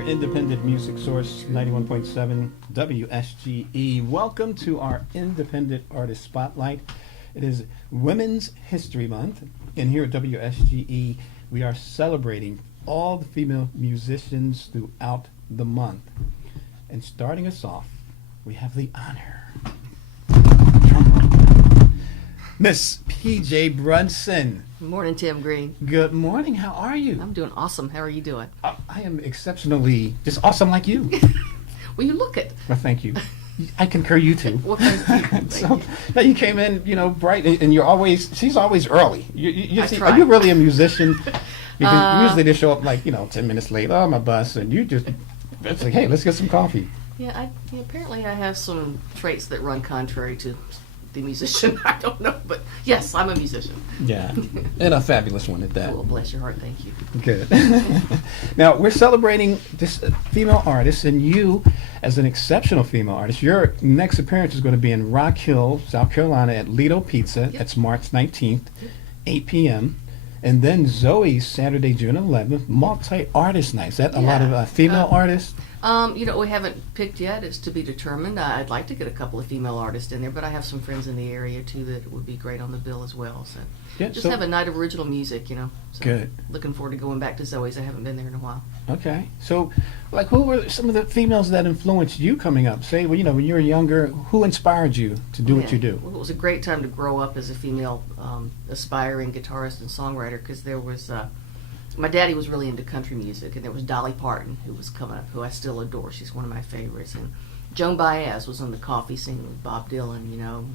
your independent music source, 91.7 WSGE. Welcome to our Independent Artist Spotlight. It is Women's History Month, and here at WSGE, we are celebrating all the female musicians throughout the month. And starting us off, we have the honor, Miss P.J. Brunson. Good morning, Tim Greene. Good morning. How are you? I'm doing awesome. How are you doing? I am exceptionally just awesome like you. Well, you look it. Well, thank you. I concur, you too. Well, thank you. So now you came in, bright, and she's always early. I try. Are you really a musician? Because usually they show up 10 minutes late. Oh, my bus, and it's like, hey, let's get some coffee. Yeah, apparently I have some traits that run contrary to the musician. I don't know, but yes, I'm a musician. Yeah, and a fabulous one at that. Oh, bless your heart, thank you. Good. Now, we're celebrating this female artist, and you, as an exceptional female artist, your next appearance is going to be in Rock Hill, South Carolina at Lido Pizza. Yep. That's March 19th, 8 p.m. And then Zoe's Saturday, June 11th, multi-artist night. Is that a lot of female artists? We haven't picked yet. It's to be determined. I'd like to get a couple of female artists in there, but I have some friends in the area, too, that would be great on the bill as well. So have a night of original music, So good. Looking forward to going back to Zoe's. I haven't been there in a while. Okay. So, who were some of the females that influenced you coming up? Say, when you were younger, who inspired you to do what you do? Well, it was a great time to grow up as a female aspiring guitarist and songwriter, because there was... my daddy was really into country music, and there was Dolly Parton, who was coming up, who I still adore. She's one of my favorites. And Joan Baez was on the Coffee singing with Bob Dylan,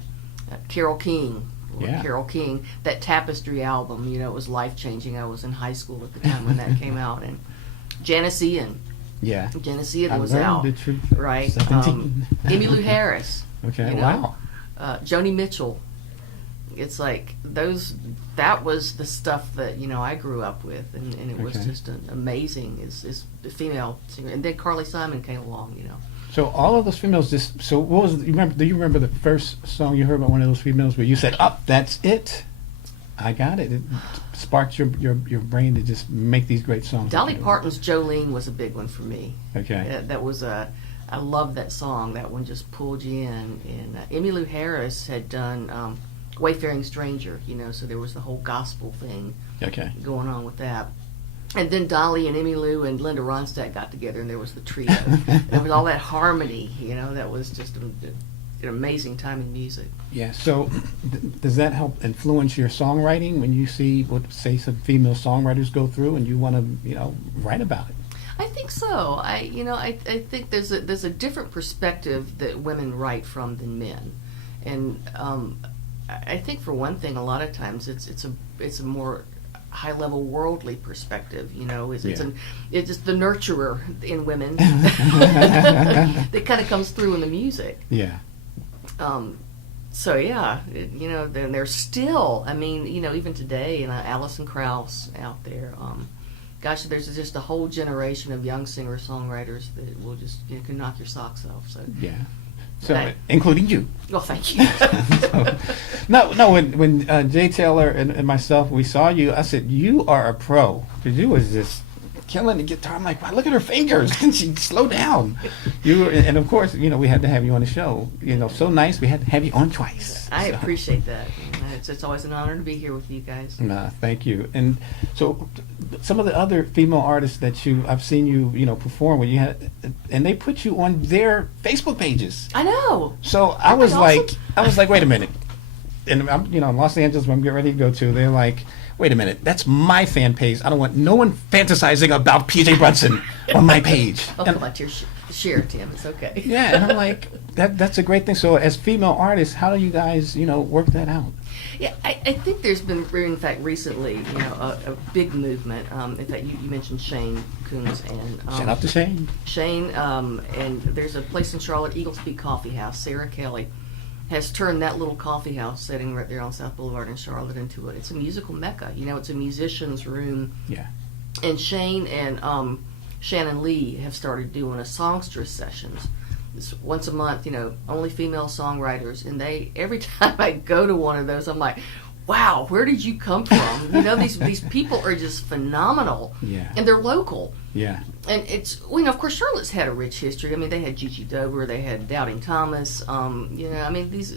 Carole King. Yeah. Carole King, that Tapestry album, it was life-changing. I was in high school at the time when that came out. And Janis Ian. Yeah. Janis Ian was learned out. the truth. Right. Emmylou Harris. Okay, wow. Joni Mitchell. It's like that was the stuff that, I grew up with, and it was just amazing as a female singer. And then Carly Simon came along, So all of those females what was do you remember the first song you heard about one of those females where you said, that's it? I got it. It sparked your brain to just make these great songs. Dolly Parton's Jolene was a big one for me. Okay. That was I loved that song. That one just pulled you in. And Emmylou Harris had done Wayfaring Stranger, so there was the whole gospel thing going on with that. And then Dolly and Emmylou and Linda Ronstadt got together, and there was the trio. There was all that harmony, that was just an amazing time in music. Yeah, so does that help influence your songwriting when you see what, say, some female songwriters go through and you want to, write about it? I think so. I think there's a different perspective that women write from than men. And I think, for one thing, a lot of times it's a more high-level worldly perspective. It's just the nurturer in women that kind of comes through in the music. Yeah. Then there's still, even today, Alison Krauss out there. There's just a whole generation of young singer-songwriters that will just can knock your socks off. So yeah. So, including you. Well, thank you. When Jay Taylor and myself, we saw you, I said, you are a pro. Because you was just killing the guitar. I'm like, wow, look at her fingers. Can she slow down? And of course, we had to have you on the show. So nice, we had to have you on twice. I appreciate that. It's always an honor to be here with you guys. Thank you. And so some of the other female artists that I've seen you, perform with, and they put you on their Facebook pages. I know. So I was like, wait a minute. And I'm, in Los Angeles, when I'm getting ready to go to, they're like, wait a minute, that's my fan page. I don't want no one fantasizing about P.J. Brunson on my page. Let your share, Tim. It's okay. Yeah, and I'm like, that's a great thing. So as female artists, how do you guys, work that out? Yeah, I think there's been, in fact, recently, a big movement. In fact, you mentioned Shane Coons. And shout out to Shane. Shane, and there's a place in Charlotte, Eagles Peak Coffee House. Sarah Kelly has turned that little coffee house setting right there on South Boulevard in Charlotte into it's a musical mecca. It's a musician's room. Yeah. And Shane and Shannon Lee have started doing a songstress sessions. It's once a month, only female songwriters, and every time I go to one of those, I'm like, wow, where did you come from? You know, these people are just phenomenal. Yeah. And they're local. Yeah. And it's, you know, of course, Charlotte's had a rich history. I mean, they had Gigi Dover, they had Doubting Thomas. You know, I mean, these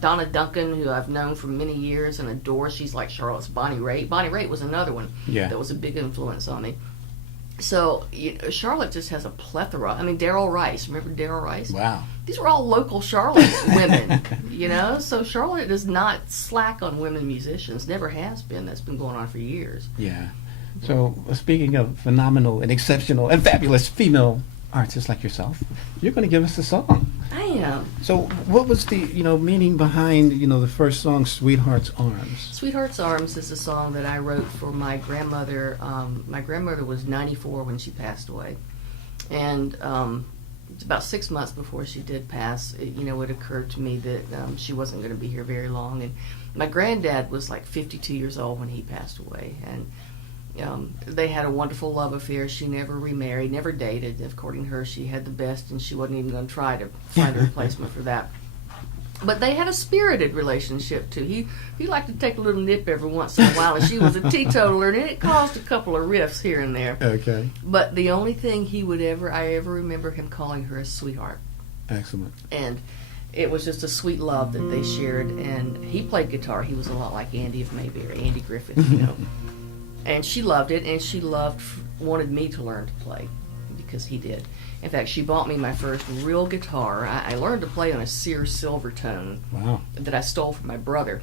Donna Duncan, who I've known for many years and adore. She's like Charlotte's Bonnie Raitt. Bonnie Raitt was another one that was a big influence on me. So, you know, Charlotte just has a plethora. I mean, Darryl Rice. Remember Darryl Rice? Wow. These were all local Charlotte women, you know? So Charlotte does not slack on women musicians. Never has been. That's been going on for years. Yeah. So, speaking of phenomenal and exceptional and fabulous female artists like yourself, you're going to give us a song. I am. So, what was the, you know, meaning behind, you know, the first song, Sweetheart's Arms? Sweetheart's Arms is a song that I wrote for my grandmother. My grandmother was 94 when she passed away. And it's about 6 months before she did pass, it occurred to me that she wasn't going to be here very long. And my granddad was like 52 years old when he passed away. And they had a wonderful love affair. She never remarried, never dated. According to her, she had the best, and she wasn't even going to try to find a replacement for that. But they had a spirited relationship, too. He liked to take a little nip every once in a while, and she was a teetotaler, and it caused a couple of riffs here and there. Okay. But the only thing I ever remember him calling her a sweetheart. Excellent. And it was just a sweet love that they shared. And he played guitar. He was a lot like Andy of Mayberry, Andy Griffith, you know. And she loved it, and she wanted me to learn to play because he did. In fact, she bought me my first real guitar. I learned to play on a Sears Silvertone that I stole from my brother.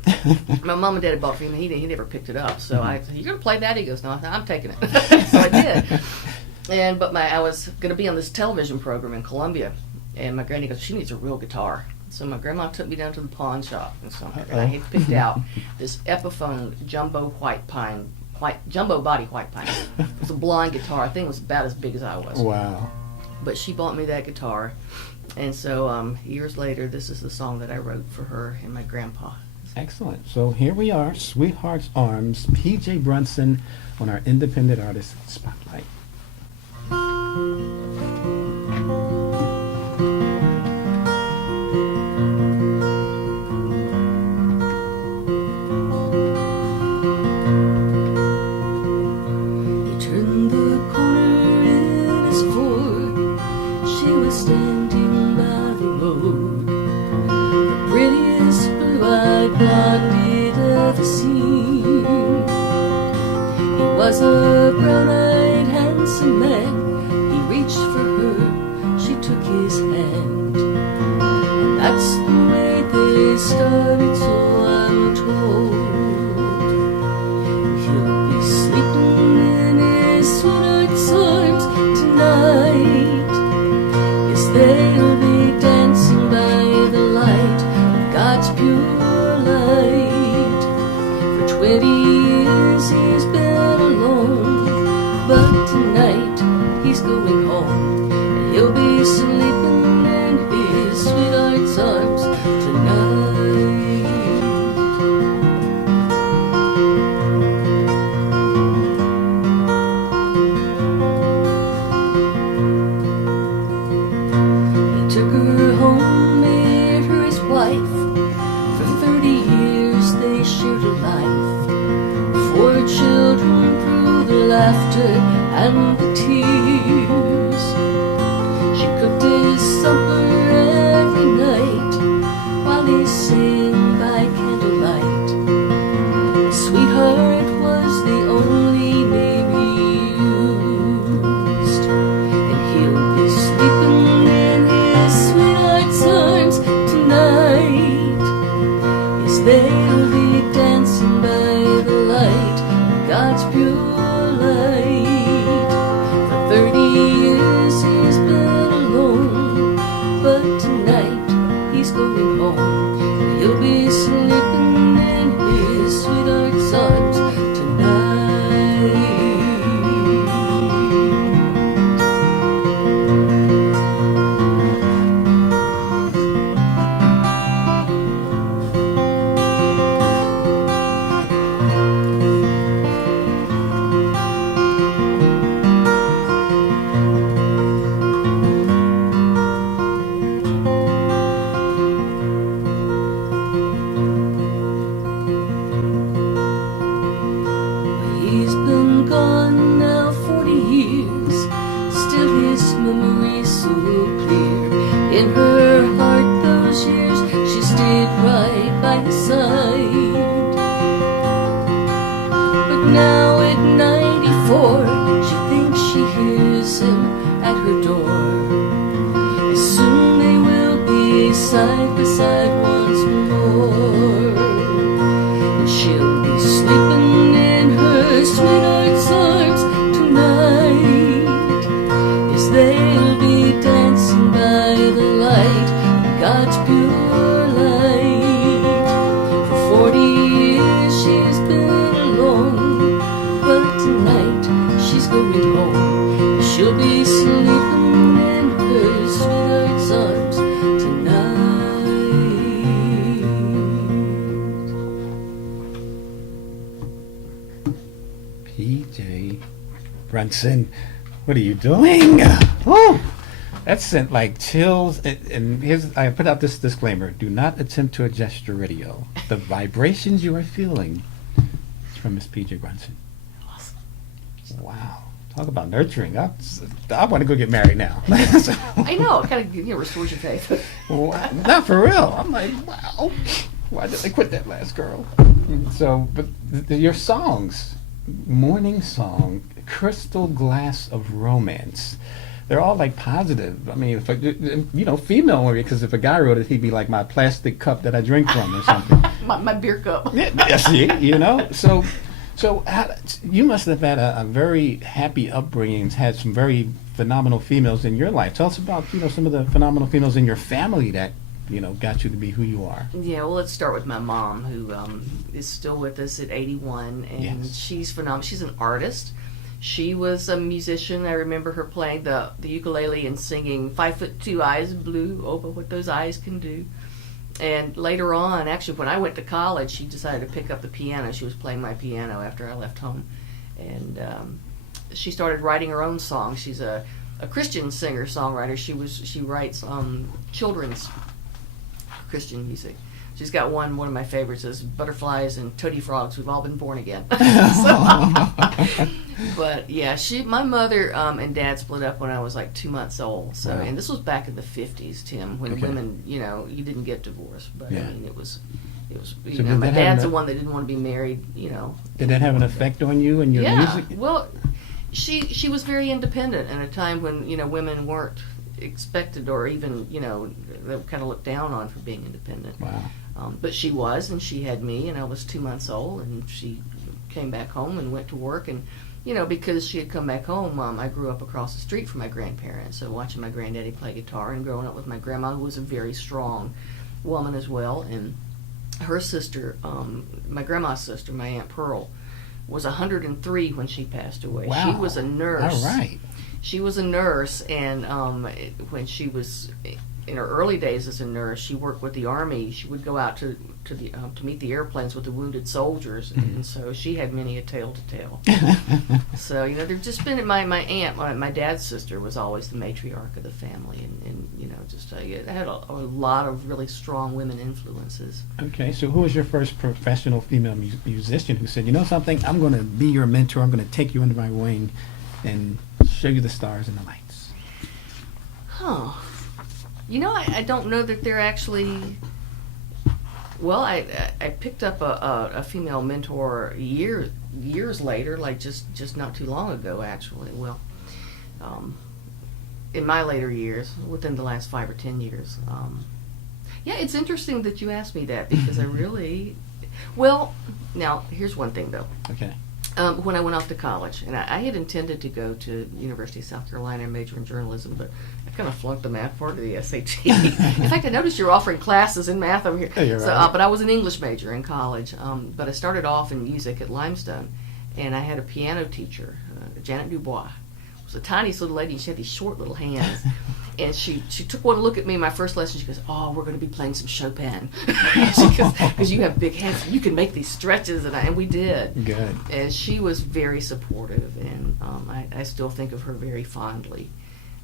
My mom and dad had bought it for him, and he never picked it up. So I said, "You gonna play that?" He goes, "No, I'm taking it." So I did. But I was gonna be on this television program in Columbia, and my granny goes, "She needs a real guitar." So my grandma took me down to the pawn shop, and so I had picked out this Epiphone jumbo body white pine. It was a blonde guitar. I think it was about as big as I was. Wow. But she bought me that guitar, and so years later, this is the song that I wrote for her and my grandpa. Excellent. So here we are, Sweetheart's Arms, P.J. Brunson on our Independent Artist Spotlight. Standing by the road, the prettiest blue-eyed blondie ever seen. He was a brown-eyed, handsome man. He reached for her, she took his hand, and that's the way they started. So I'm told he'll be sleeping in his sweetheart's arms tonight. They'll be dancing by the light of God's pure light. For 20 years he's been alone, but tonight he's going home, and he'll be sleeping in his sweetheart's arms tonight. Laughter and the tears. She cooked his supper every night while he sang by candlelight. His sweetheart was the only name he used, and he'll be sleeping in his sweetheart's arms tonight. Yes, they'll be dancing by the light of God's pure light. For 30 years he's been alone, but tonight he's going home, and he'll be sleeping in his sweetheart's arms tonight. In her heart those years she stayed right by his side. But now at 94 she thinks she hears him at her door. As soon they will be side by side once more, and she'll be sleeping in her sweetheart's arms tonight, as they'll be dancing by the light of God's pure light. For 40 years she's been alone, but tonight she's going home. She'll be sleeping in her sweetheart's arms tonight. P.J. Brunson, what are you doing? Oh, that sent like chills. And here's, I put out this disclaimer: do not attempt to adjust your radio. The vibrations you are feeling is from Miss P.J. Brunson. Awesome. Wow, talk about nurturing. I want to go get married now. I know, it kind of restores your faith. Not for real. I'm like, wow. Why did they quit that last girl? So, but your songs, Morning Song, Crystal Glass of Romance, they're all like positive. I mean, if female, because if a guy wrote it, he'd be like my plastic cup that I drink from or something. my beer cup. Yeah, see, So you must have had a very happy upbringing, had some very phenomenal females in your life. Tell us about, some of the phenomenal females in your family that, got you to be who you are. Yeah, well, let's start with my mom, who is still with us at 81, and Yes. she's phenomenal. She's an artist. She was a musician. I remember her playing the ukulele and singing 5'2" eyes blue, oh, but what those eyes can do. And later on, actually, when I went to college, she decided to pick up the piano. She was playing my piano after I left home. And she started writing her own songs. She's a Christian singer-songwriter. She writes children's Christian music. She's got one of my favorites is Butterflies and Toady Frogs. We've all been born again. But yeah, my mother and dad split up when I was like 2 months old. So, Wow. and this was back in the 50s, Tim, when Okay. women, you didn't get divorced. But Yeah. I mean, it was. So My did that dad's have the one that didn't want to be married. Did that have an effect on you and your Yeah. music? Well, she was very independent in a time when women weren't expected or even they were kind of looked down on for being independent. Wow. But she was, and she had me, and I was 2 months old, and she came back home and went to work, and because she had come back home, I grew up across the street from my grandparents, so watching my granddaddy play guitar and growing up with my grandma, who was a very strong woman as well, and her sister, my grandma's sister, my Aunt Pearl, was 103 when she passed away. Wow. She was a nurse. All right. She was a nurse, and when she was in her early days as a nurse, she worked with the Army. She would go out to meet the airplanes with the wounded soldiers, and so she had many a tale to tell. So there's just been my aunt, my dad's sister, was always the matriarch of the family, and just I had a lot of really strong women influences. Okay, so who was your first professional female musician who said, something, I'm going to be your mentor, I'm going to take you under my wing and show you the stars and the lights? Huh. I don't know that they're actually. Well, I picked up a female mentor years later, like just not too long ago, actually. Well, in my later years, within the last 5 or 10 years. Yeah, it's interesting that you asked me that because I really. Well, now here's one thing though. Okay. When I went off to college, and I had intended to go to University of South Carolina and major in journalism, but I kind of flunked the math part of the SAT. In fact, I noticed you're offering classes in math over here. Yeah, you're So, right. but I was an English major in college. But I started off in music at Limestone, and I had a piano teacher, Janet Dubois. She was a tiny little lady, and she had these short little hands. And she took one look at me in my first lesson. She goes, "Oh, we're going to be playing some Chopin." She goes, "Because you have big hands, you can make these stretches," and we did. Good. And she was very supportive, and I still think of her very fondly.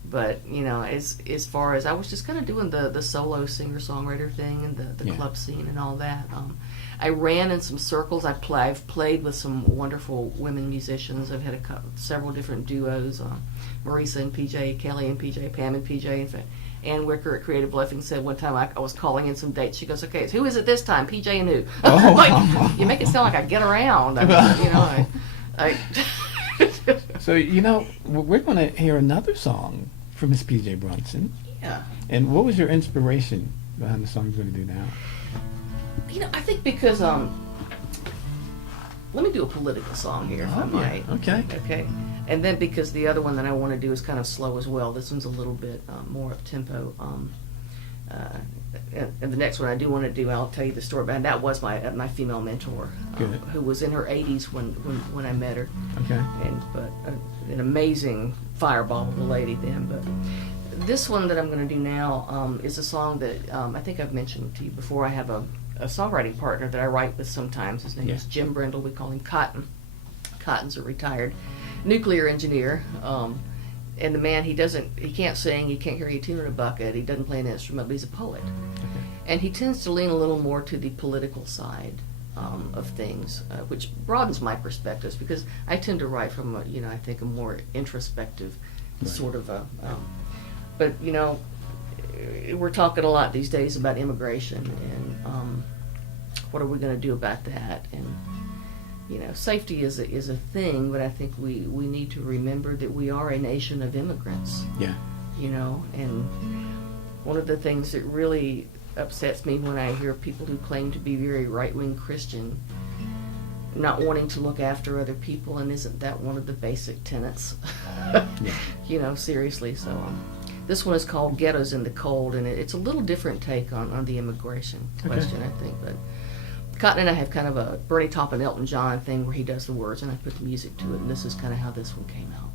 But as far as I was just kind of doing the solo singer-songwriter thing and the Yeah. club scene and all that. I ran in some circles. I've played with some wonderful women musicians. I've had several different duos. Marisa and PJ, Kelly and PJ, Pam and PJ. In fact, Ann Wicker at Creative Living said one time I was calling in some dates. She goes, "Okay, so who is it this time? PJ and who?" Oh. Like, you make it sound like I get around. I mean, you know, I So, you know, we're going to hear another song from Miss P.J. Brunson. yeah. And what was your inspiration behind the song you're going to do now? You know, I think because let me do a political song here, if I might. Okay. Okay. And then because the other one that I want to do is kind of slow as well. This one's a little bit more up tempo. And the next one I do want to do, I'll tell you the story behind that. Was my female mentor, who was in her 80s when I met her. Okay. But an amazing fireball of a lady then. But this one that I'm going to do now is a song that I think I've mentioned to you before. I have a songwriting partner that I write with sometimes. His name is Jim Brindle. We call him Cotton. Cotton's a retired nuclear engineer. And the man, he can't sing, he can't carry a tune in a bucket, he doesn't play an instrument, but he's a poet. Okay. And he tends to lean a little more to the political side of things, which broadens my perspectives, because I tend to write from, I think a more introspective sort of but, we're talking a lot these days about immigration and what are we going to do about that? And safety is a thing, but I think we need to remember that we are a nation of immigrants. Yeah. And one of the things that really upsets me when I hear people who claim to be very right-wing Christian not wanting to look after other people, and isn't that one of the basic tenets? Seriously. So this one is called Ghettos in the Cold, and it's a little different take on the immigration question, I think, but Cotton and I have kind of a Bernie Taupin, Elton John thing where he does the words and I put the music to it, and this is kind of how this one came out.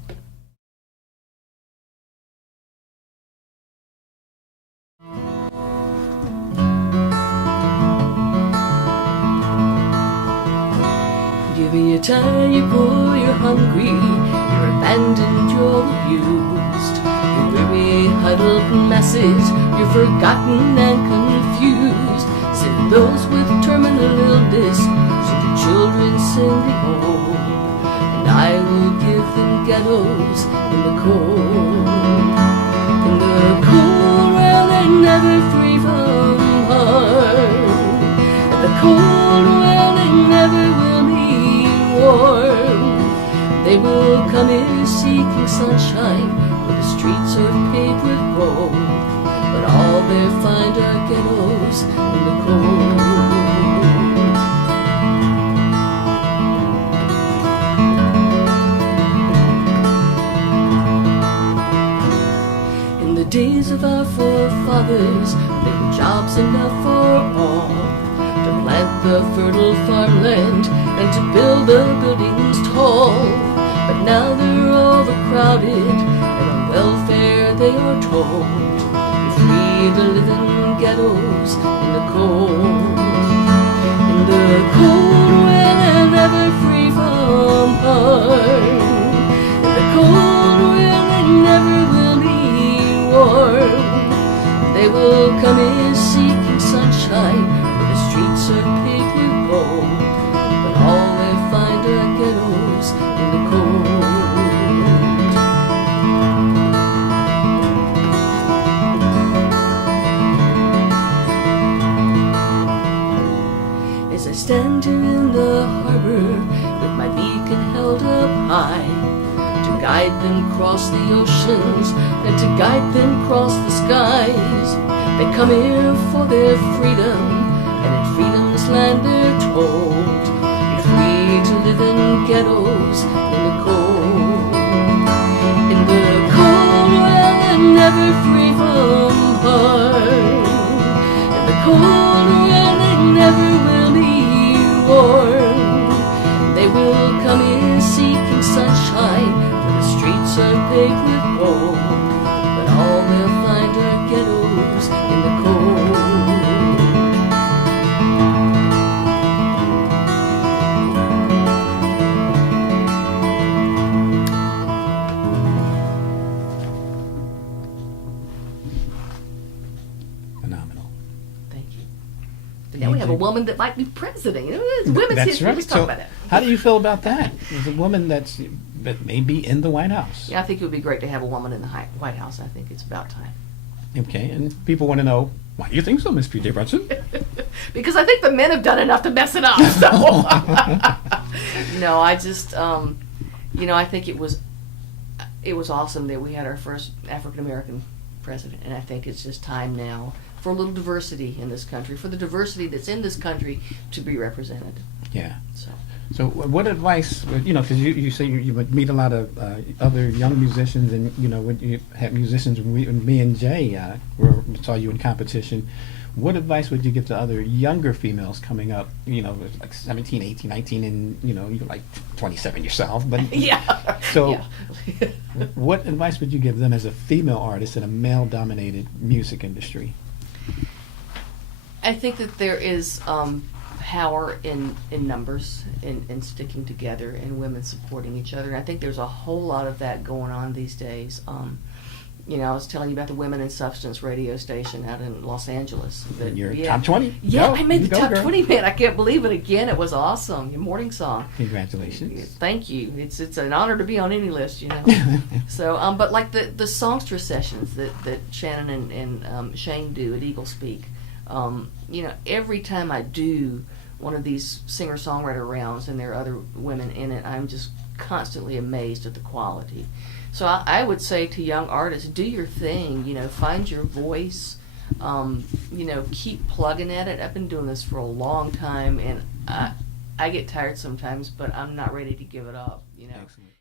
Giving you time, you're poor, you're hungry, you're abandoned, you're abused, you're weary, huddled masses, you're forgotten and confused. Send those with terminal illness, send the children, send the old, and I will give them ghettos in the cold. In the cold where they're never free from harm, in the cold where they never will be warm. They will come in seeking sunshine, where the streets are paved with gold, but all they find are ghettos in the cold. In the days of our forefathers, there were jobs enough for all, to plant the fertile farmland and to build the buildings tall. But now they're overcrowded, and on welfare they are told, free to live in ghettos in the cold. In the cold where they're never free from harm, in the cold where they never will be warm. They will come in seeking sunshine, where the streets are paved with gold, but all they find are ghettos in the cold. As I stand here in the harbor with my beacon held up high, to guide them across the oceans and to guide them across the skies. They come here for their freedom, and in freedom's land they're told, you're free to live in ghettos in the cold. In the cold where they're never free from harm, in the cold where they never will be warm. They will come in seeking sunshine, where the streets are paved with gold, but all they'll find are ghettos in the cold. Phenomenal. Thank you. And now we have a woman that might be president. It's women's That's history. right. Let's talk about that. How do you feel about that? There's a woman that may be in the White House. Yeah, I think it would be great to have a woman in the White House. I think it's about time. Okay, and people want to know, why do you think so, Miss P.J. Brunson? Because I think the men have done enough to mess it up. So. No, I just, I think it was awesome that we had our first African American president, and I think it's just time now for a little diversity in this country, for the diversity that's in this country to be represented. Yeah. So what advice, because you say you would meet a lot of other young musicians, and, when you have musicians, me and Jay saw you in competition, what advice would you give to other younger females coming up, like 17, 18, 19, and, you're like 27 yourself, but yeah. So Yeah. what advice would you give them as a female artist in a male-dominated music industry? I think that there is power in numbers, in sticking together, and women supporting each other. And I think there's a whole lot of that going on these days. I was telling you about the Women in Substance radio station out in Los Angeles. Your top 20. Yeah, Go. I made the Go, top girl. 20, man. I can't believe it. Again, it was awesome. Your morning song. Congratulations. Thank you. It's an honor to be on any list, So, but like the songstress sessions that Shannon and Shane do at Eagle Speak, every time I do one of these singer-songwriter rounds and there are other women in it, I'm just constantly amazed at the quality. So I would say to young artists, do your thing, find your voice, keep plugging at it. I've been doing this for a long time, and I get tired sometimes, but I'm not ready to give it up, Excellent.